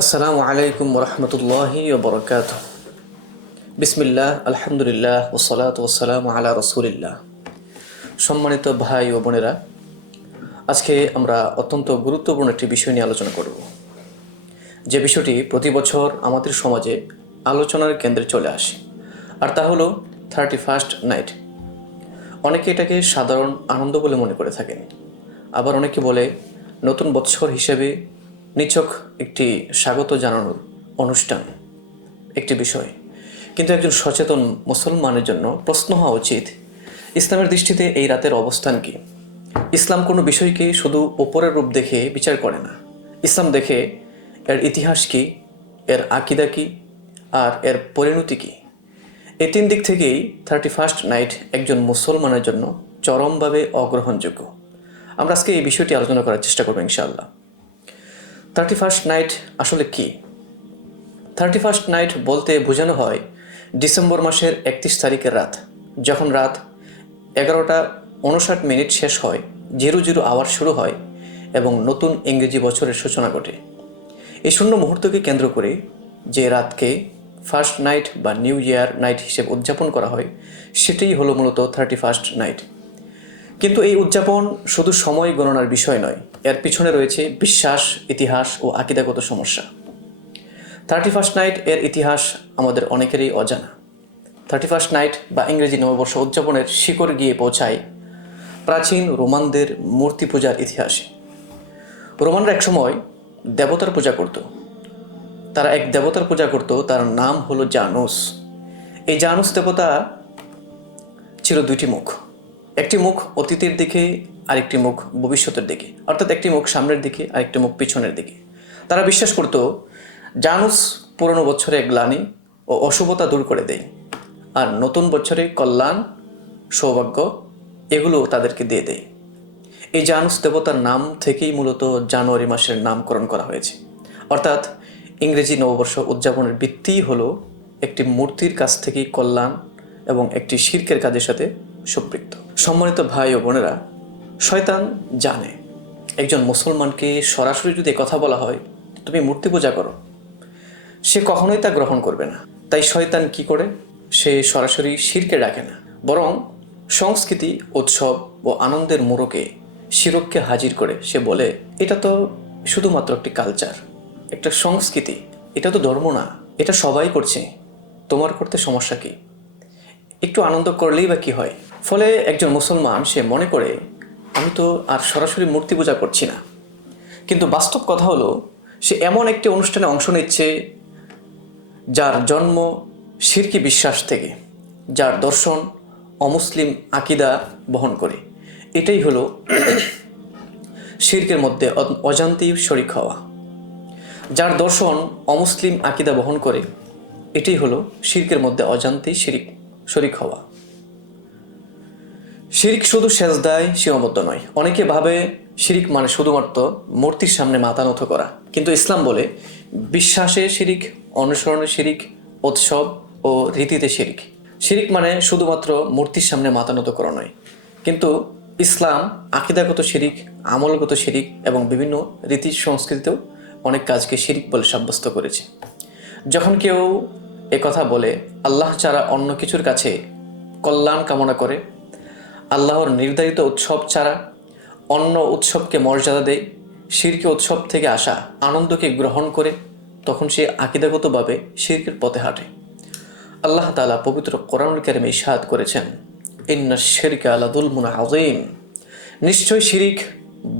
আসসালামু আলাইকুম রহমতুল্লাহি ওবরকাতুহ। বিসমিল্লাহ, আলহামদুলিল্লাহ, ওসসালাতু ওয়াসসালামু আলা রসুলিল্লাহ। সম্মানিত ভাই ও বোনেরা, আজকে আমরা অত্যন্ত গুরুত্বপূর্ণ একটি বিষয় নিয়ে আলোচনা করব, যে বিষয়টি প্রতি বছর আমাদের সমাজে আলোচনার কেন্দ্রে চলে আসে, আর তা হলো 31st নাইট। অনেকে এটাকে সাধারণ আনন্দ বলে মনে করে থাকেন, আবার অনেকে বলে নতুন বৎসর হিসেবে নিছক একটি স্বাগত জানানোর অনুষ্ঠান, একটি বিষয়। কিন্তু একজন সচেতন মুসলমানের জন্য প্রশ্ন হওয়া উচিত, ইসলামের দৃষ্টিতে এই রাতের অবস্থান কি? ইসলাম কোনো বিষয়কে শুধু ওপরের রূপ দেখে বিচার করে না। ইসলাম দেখে এর ইতিহাস কি, এর আকিদা কি, আর এর পরিণতি কি। এই তিন দিক থেকেই 31st নাইট একজন মুসলমানের জন্য চরমভাবে অগ্রহণযোগ্য। আমরা আজকে এই বিষয়টি আলোচনা করার চেষ্টা করবো ইনশাআল্লাহ। 31st নাইট আসলে কি? 31st নাইট বলতে বোঝানো হয় ডিসেম্বর মাসের 31 তারিখের রাত, যখন রাত 11:59 শেষ হয়, 00 আওয়ার শুরু হয় এবং নতুন ইংরেজি বছরের সূচনা ঘটে। এই শূন্য মুহূর্তকে কেন্দ্র করে যে রাতকে ফার্স্ট নাইট বা নিউ ইয়ার নাইট হিসেবে উদযাপন করা হয়, সেটাই হলো মূলত 31st নাইট। কিন্তু এই উদযাপন শুধু সময় গণনার বিষয় নয়, এর পিছনে রয়েছে বিশ্বাস, ইতিহাস ও আকিদাগত সমস্যা। 31st নাইট এর ইতিহাস আমাদের অনেকেরই অজানা। 31st নাইট বা ইংরেজি নববর্ষ উদযাপনের শিকড় গিয়ে পৌঁছায় প্রাচীন রোমানদের মূর্তি পূজার ইতিহাসে। রোমানরা একসময় দেবতার পূজা করত। তারা এক দেবতার পূজা করত, তার নাম হলো জানুস। এই জানুস দেবতা ছিল দুইটি মুখ, একটি মুখ অতীতের দিকে, আরেকটি মুখ ভবিষ্যতের দিকে, অর্থাৎ একটি মুখ সামনের দিকে, আরেকটি মুখ পিছনের দিকে। তারা বিশ্বাস করত জানুস পুরনো বছরে গ্লানি ও অশুভতা দূর করে দেয়, আর নতুন বছরে কল্যাণ, সৌভাগ্য এগুলো তাদেরকে দিয়ে দেয়। এই জানুস দেবতার নাম থেকেই মূলত জানুয়ারি মাসের নামকরণ করা হয়েছে। অর্থাৎ ইংরেজি নববর্ষ উদযাপনের ভিত্তিই হলো একটি মূর্তির কাছ থেকেই কল্যাণ এবং একটি শিরকের কাজের সাথে সম্পৃক্ত। সম্মানিত ভাই ও বোনেরা, শয়তান জানে একজন মুসলমানকে সরাসরি যদি কথা বলা হয় তুমি মূর্তি পূজা করো, সে কখনোই তা গ্রহণ করবে না। তাই শয়তান কি করে? সে সরাসরি শিরকে ডাকে না, বরং সংস্কৃতি, উৎসব ও আনন্দের মোড়কে শিরককে হাজির করে সে বলে, এটা তো শুধুমাত্র একটি কালচার, একটা সংস্কৃতি, এটা তো ধর্ম না, এটা সবাই করছে, তোমার করতে সমস্যা কি? একটু আনন্দ করলেই বা কী হয়? ফলে একজন মুসলমান সে মনে করে আমি তো আর সরাসরি মূর্তি পূজা করছি না। কিন্তু বাস্তব কথা হলো সে এমন একটি অনুষ্ঠানে অংশ নিচ্ছে যার জন্ম শিরকি বিশ্বাস থেকে, যার দর্শন অমুসলিম আকিদা বহন করে। এটাই হলো শিরকের মধ্যে অজান্তেই শরিক হওয়া। যার দর্শন অমুসলিম আকিদা বহন করে, এটাই হলো শিরকের মধ্যে অজান্তেই শরিক হওয়া। শিরিক শুধু সেজদায় সীমাবদ্ধ নয়। অনেকে ভাবে শিরিক মানে শুধুমাত্র মূর্তির সামনে মাথা নত করা, কিন্তু ইসলাম বলে বিশ্বাসে শিরিক, অনুসরণে শিরিক, উৎসব ও রীতিতে শিরিক। শিরিক মানে শুধুমাত্র মূর্তির সামনে মাথা নত করা নয়, কিন্তু ইসলাম আকিদাগত শিরিক, আমলগত শিরিক এবং বিভিন্ন রীতি সংস্কৃতিতেও অনেক কাজকে শিরিক বলে সাব্যস্ত করেছে। যখন কেউ কথা বলে আল্লাহ ছাড়া অন্য কিছুর কাছে কল্যাণ কামনা করে, আল্লাহর নির্ধারিত উৎসব ছাড়া অন্য উৎসবকে মর্যাদা দেয়, শিরকি উৎসব থেকে আসা আনন্দকে গ্রহণ করে, তখন সে আকিদাগতভাবে শিরকের পথে হাঁটে। আল্লাহ তাআলা পবিত্র কোরআনুল কারীমে ইরশাদ করেছেন, ইন্না শিরকা লাযুলমুন আযীম, নিশ্চয় শিরিক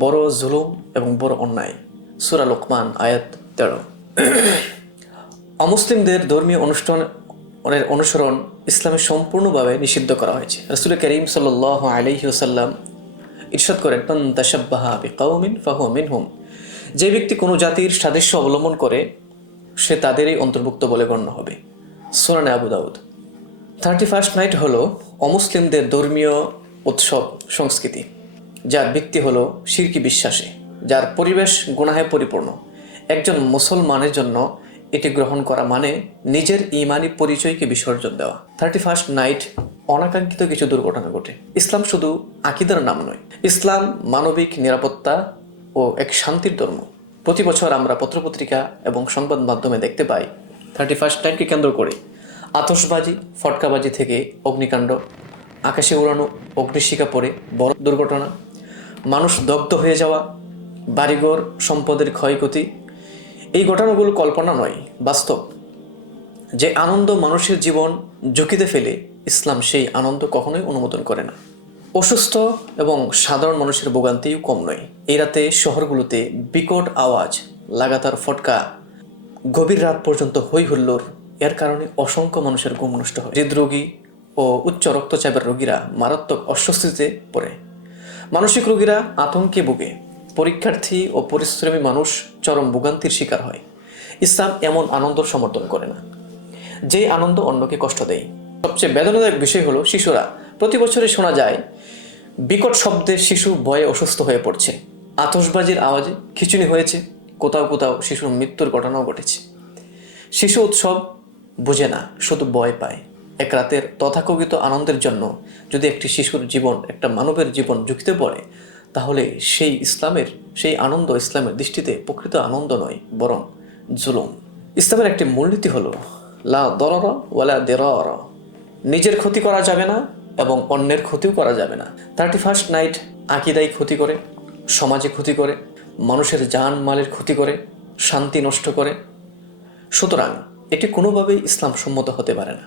বড় জুলুম এবং বড় অন্যায়। সূরা লোকমান আয়াত 13। অমুসলিমদের ধর্মীয় অনুষ্ঠানের অনুসরণ ইসলামে সম্পূর্ণভাবে নিষিদ্ধ করা হয়েছে। রাসূল করিম সাল্লাল্লাহু আলাইহি ওয়াসাল্লাম ইরশাদ করেন, মান তাশাব্বাহা বিকাউমিন ফাহুয়া মিনহুম, যে ব্যক্তি কোনো জাতির সাদৃশ্য অবলম্বন করে সে তাদেরই অন্তর্ভুক্ত বলে গণ্য হবে। সুনানে আবু দাউদ। 31st নাইট হলো অমুসলিমদের ধর্মীয় উৎসব সংস্কৃতি, যার ভিত্তি হলো শিরকি বিশ্বাসে, যার পরিবেশ গুনাহে পরিপূর্ণ। একজন মুসলমানের জন্য এটি গ্রহণ করা মানে নিজের ইমানি পরিচয়কে বিসর্জন দেওয়া। 31st নাইট অনাকাঙ্ক্ষিত কিছু দুর্ঘটনা ঘটে। ইসলাম শুধু আকিদার নাম নয়, ইসলাম মানবিক নিরাপত্তা ও এক শান্তির ধর্ম। প্রতি বছর আমরা পত্রপত্রিকা এবং সংবাদ মাধ্যমে দেখতে পাই 31st নাইটকে কেন্দ্র করে আতশবাজি, ফটকাবাজি থেকে অগ্নিকাণ্ড, আকাশে উড়ানো অগ্নিশিখা পড়ে বড় দুর্ঘটনা, মানুষ দগ্ধ হয়ে যাওয়া, বাড়িঘর সম্পদের ক্ষয়ক্ষতি। এই ঘটনাগুলো কল্পনা নয়, বাস্তব। যে আনন্দ মানুষের জীবন ঝুঁকিতে ফেলে, ইসলাম সেই আনন্দ কখনোই অনুমোদন করে না। অসুস্থ এবং সাধারণ মানুষের ভোগান্তিও কম নয়। এই রাতে শহরগুলোতে বিকট আওয়াজ, লাগাতার ফটকা, গভীর রাত পর্যন্ত হই হুল্লোড়, এর কারণে অসংখ্য মানুষের ঘুম নষ্ট হয়। হৃদরোগী ও উচ্চ রক্তচাপের রোগীরা মারাত্মক অস্বস্তিতে পড়ে, মানসিক রোগীরা আতঙ্কে ভোগে, পরীক্ষার্থী ও পরিশ্রমী মানুষ চরম ভোগান্তির শিকার হয়। ইসলাম এমন আনন্দ সমর্থন করে না, যে আনন্দ অন্যকে কষ্ট দেয়। সবচেয়ে বেদনাদায়ক বিষয় হলো শিশুরা। প্রতি বছরই শোনা যায় বিকট শব্দে শিশু ভয়ে অসুস্থ হয়ে পড়ছে, আতশবাজির আওয়াজে খিঁচুনি হয়েছে, কোথাও কোথাও শিশুর মৃত্যুর ঘটনাও ঘটেছে। শিশু উৎসব বুঝে না, শুধু ভয় পায়। এক রাতের তথাকথিত আনন্দের জন্য যদি একটি শিশুর জীবন, একটা মানবের জীবন ঝুঁকিতে পড়ে, তাহলে সেই আনন্দ ইসলামের দৃষ্টিতে প্রকৃত আনন্দ নয়, বরং জুলুম। ইসলামের একটি মূলনীতি হলো লা দরর ওয়ালা দিরার, নিজের ক্ষতি করা যাবে না এবং অন্যের ক্ষতিও করা যাবে না। 31st নাইট আকিদায় ক্ষতি করে, সমাজে ক্ষতি করে, মানুষের জান মালের ক্ষতি করে, শান্তি নষ্ট করে। সুতরাং এটি কোনোভাবেই ইসলাম সম্মত হতে পারে না।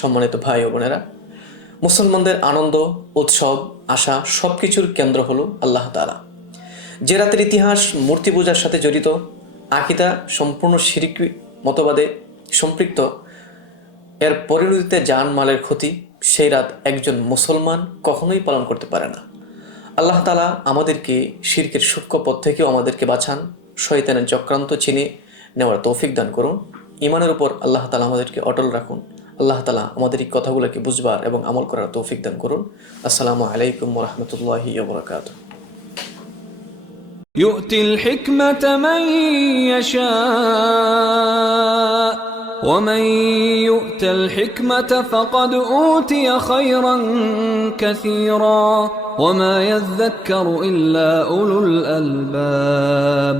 সম্মানিত ভাই ও বোনেরা, মুসলমানদের আনন্দ, উৎসব, আশা সব কিছুর কেন্দ্র হলো আল্লাহ তাআলা। যে রাতের ইতিহাস মূর্তি পূজার সাথে জড়িত, আকিদা সম্পূর্ণ শিরকি মতবাদে সম্পৃক্ত, এর পরিণতিতে জান মালের ক্ষতি, সেই রাত একজন মুসলমান কখনোই পালন করতে পারে না। আল্লাহ তাআলা আমাদেরকে শিরকের সূক্ষ্ম পথ থেকেও আমাদেরকে বাঁচান, শয়তানের চক্রান্ত চিনে নেওয়ার তৌফিক দান করুন। ঈমানের উপর আল্লাহ তাআলা আমাদেরকে অটল রাখুন। আল্লাহ তাআলা আমাদের এই কথাগুলোকে বুঝবার এবং আমল করার তৌফিক দান করুন। আসসালামু আলাইকুম ওয়া রাহমাতুল্লাহি ওয়া বারাকাতুহু। يؤتي الحكمة من يشاء ومن يؤت الحكمة فقد أوتي خيرا كثيرا وما يذكر إلا أولو الألباب